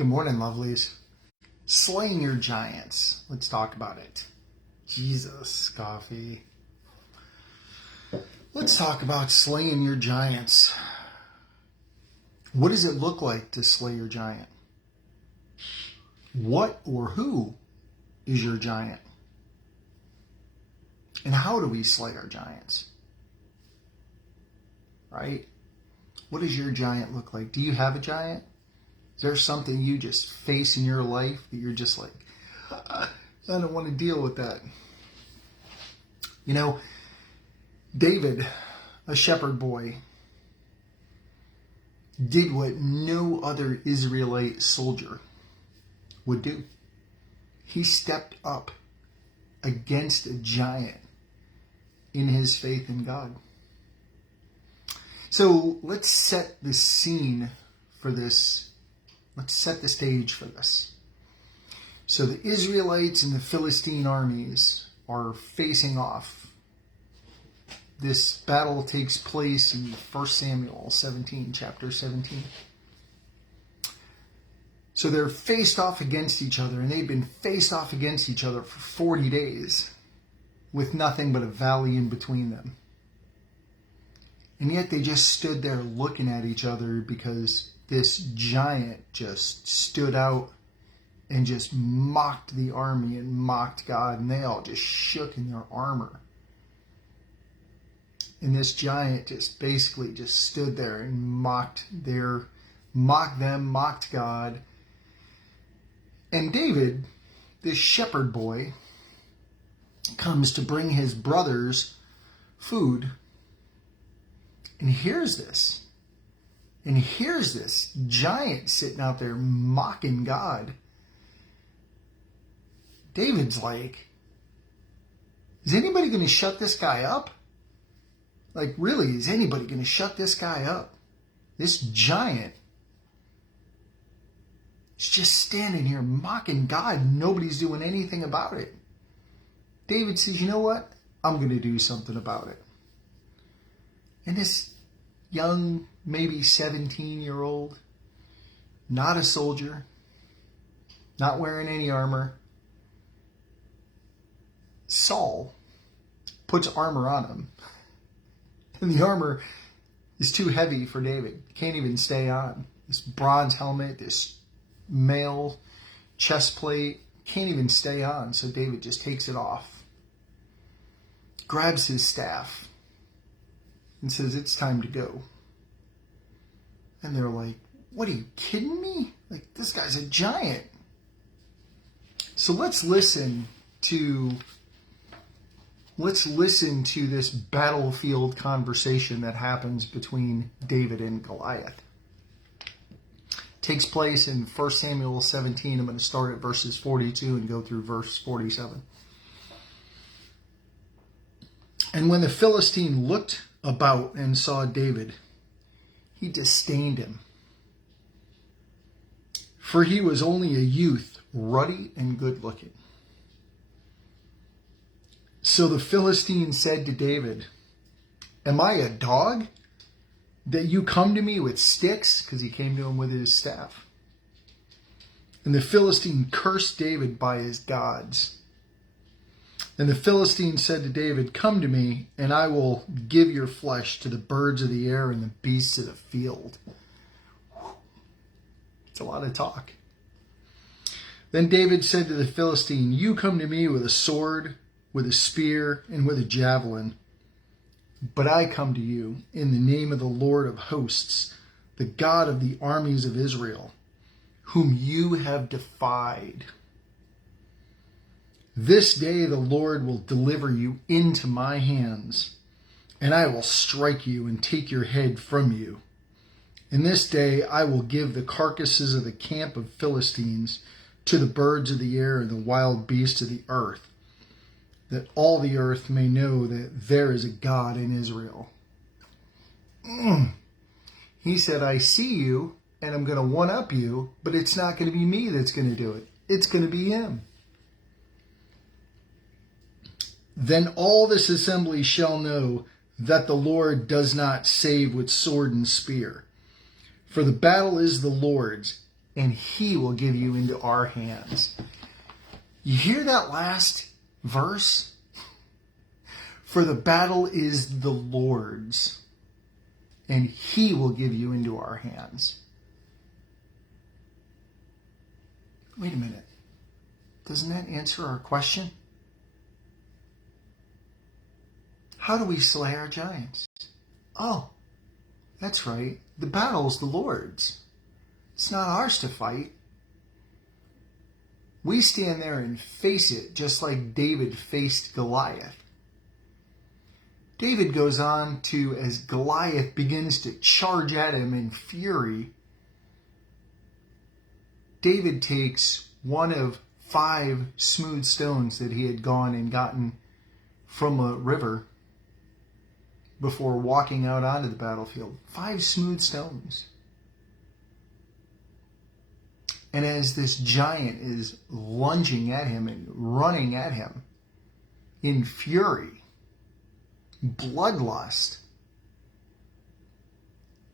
Good morning, lovelies. Slaying your giants. Let's talk about it. Jesus, coffee. Let's talk about slaying your giants. What does it look like to slay your giant? What or who is your giant? And how do we slay our giants? Right? What does your giant look like? Do you have a giant? Is there something you just face in your life that you're just like, I don't want to deal with that? You know, David, a shepherd boy, did what no other Israelite soldier would do. He stepped up against a giant in his faith in God. So let's set the scene for this. Let's set the stage for this. So the Israelites and the Philistine armies are facing off. This battle takes place in 1 Samuel 17, chapter 17. So they're faced off against each other, and they've been faced off against each other for 40 days with nothing but a valley in between them. And yet they just stood there looking at each other because this giant just stood out and just mocked the army and mocked God, and they all just shook in their armor. And this giant just basically just stood there and mocked them, mocked God. And David, this shepherd boy, comes to bring his brothers food. And here's this. And here's this giant sitting out there mocking God. David's like, is anybody going to shut this guy up? Like, really, is anybody going to shut this guy up? This giant is just standing here mocking God. Nobody's doing anything about it. David says, you know what? I'm going to do something about it. And this young, maybe 17-year-old, not a soldier, not wearing any armor, Saul puts armor on him. And the armor is too heavy for David. He can't even stay on. This bronze helmet, this mail chest plate, can't even stay on. So David just takes it off, grabs his staff, and says, it's time to go. And they're like, what, are you kidding me? Like, this guy's a giant. So let's listen to this battlefield conversation that happens between David and Goliath. Takes place in 1 Samuel 17. I'm going to start at verses 42 and go through verse 47. And when the Philistine looked about and saw David, he disdained him, for he was only a youth, ruddy and good-looking. So the Philistine said to David, am I a dog that you come to me with sticks? Because he came to him with his staff. And the Philistine cursed David by his gods. And the Philistine said to David, come to me, and I will give your flesh to the birds of the air and the beasts of the field. It's a lot of talk. Then David said to the Philistine, you come to me with a sword, with a spear, and with a javelin. But I come to you in the name of the Lord of hosts, the God of the armies of Israel, whom you have defied. This day the Lord will deliver you into my hands, and I will strike you and take your head from you. And this day I will give the carcasses of the camp of Philistines to the birds of the air and the wild beasts of the earth, that all the earth may know that there is a God in Israel. He said, I see you, and I'm going to one-up you, but it's not going to be me that's going to do it. It's going to be him. Then all this assembly shall know that the Lord does not save with sword and spear. For the battle is the Lord's, and he will give you into our hands. You hear that last verse? For the battle is the Lord's, and he will give you into our hands. Wait a minute. Doesn't that answer our question? How do we slay our giants? Oh, that's right. The battle's the Lord's. It's not ours to fight. We stand there and face it just like David faced Goliath. David goes on to, as Goliath begins to charge at him in fury, David takes one of 5 smooth stones that he had gone and gotten from a river before walking out onto the battlefield. 5 smooth stones. And as this giant is lunging at him and running at him in fury, bloodlust,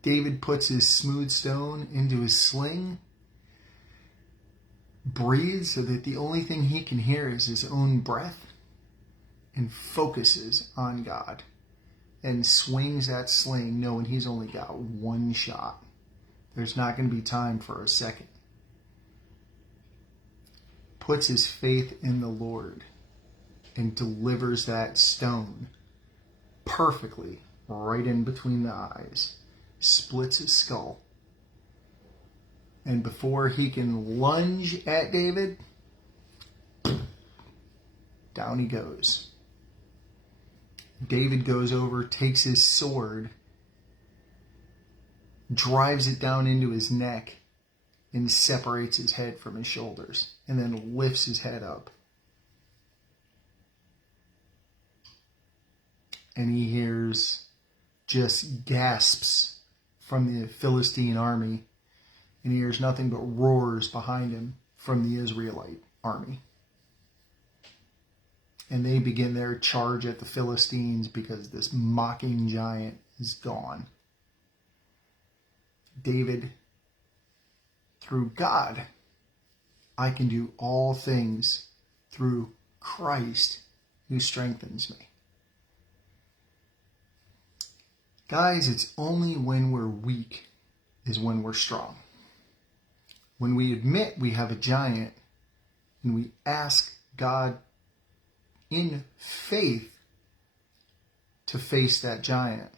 David puts his smooth stone into his sling, breathes so that the only thing he can hear is his own breath, and focuses on God and swings that sling knowing he's only got one shot. There's not going to be time for a second. Puts his faith in the Lord and delivers that stone perfectly right in between the eyes, splits his skull, and before he can lunge at David, down he goes. David goes over, takes his sword, drives it down into his neck, and separates his head from his shoulders, and then lifts his head up. And he hears just gasps from the Philistine army, and he hears nothing but roars behind him from the Israelite army. And they begin their charge at the Philistines because this mocking giant is gone. David, through God, I can do all things through Christ who strengthens me. Guys, it's only when we're weak is when we're strong. When we admit we have a giant and we ask God in faith to face that giant,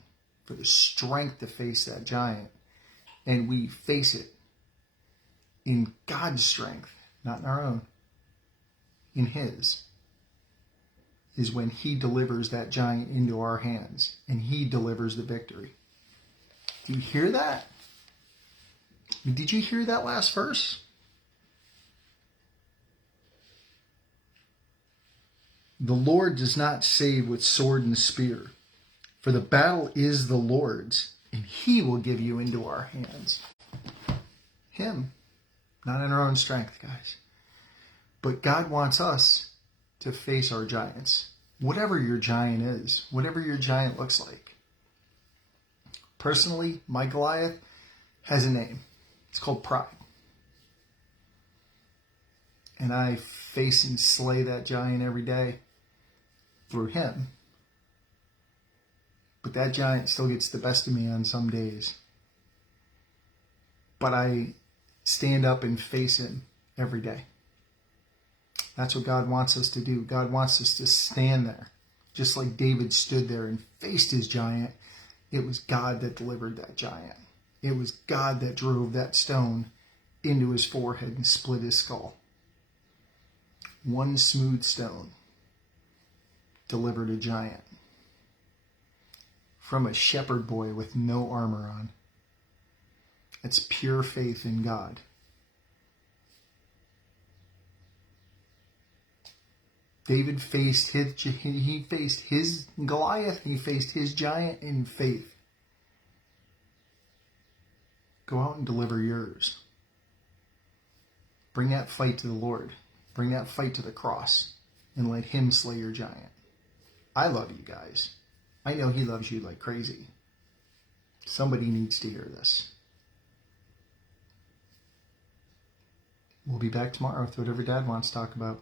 for the strength to face that giant, and we face it in God's strength, not in our own, in His, is when He delivers that giant into our hands and He delivers the victory. Do you hear that? Did you hear that last verse? The Lord does not save with sword and spear, for the battle is the Lord's, and He will give you into our hands. Him, not in our own strength, guys. But God wants us to face our giants, whatever your giant is, whatever your giant looks like. Personally, my Goliath has a name. It's called pride. And I face and slay that giant every day through him. But that giant still gets the best of me on some days. But I stand up and face him every day. That's what God wants us to do. God wants us to stand there. Just like David stood there and faced his giant, it was God that delivered that giant. It was God that drove that stone into his forehead and split his skull. One smooth stone delivered a giant from a shepherd boy with no armor on. It's pure faith in God. David faced his Goliath, he faced his giant in faith. Go out and deliver yours. Bring that fight to the Lord. Bring that fight to the cross and let Him slay your giant. I love you guys. I know He loves you like crazy. Somebody needs to hear this. We'll be back tomorrow with whatever Dad wants to talk about.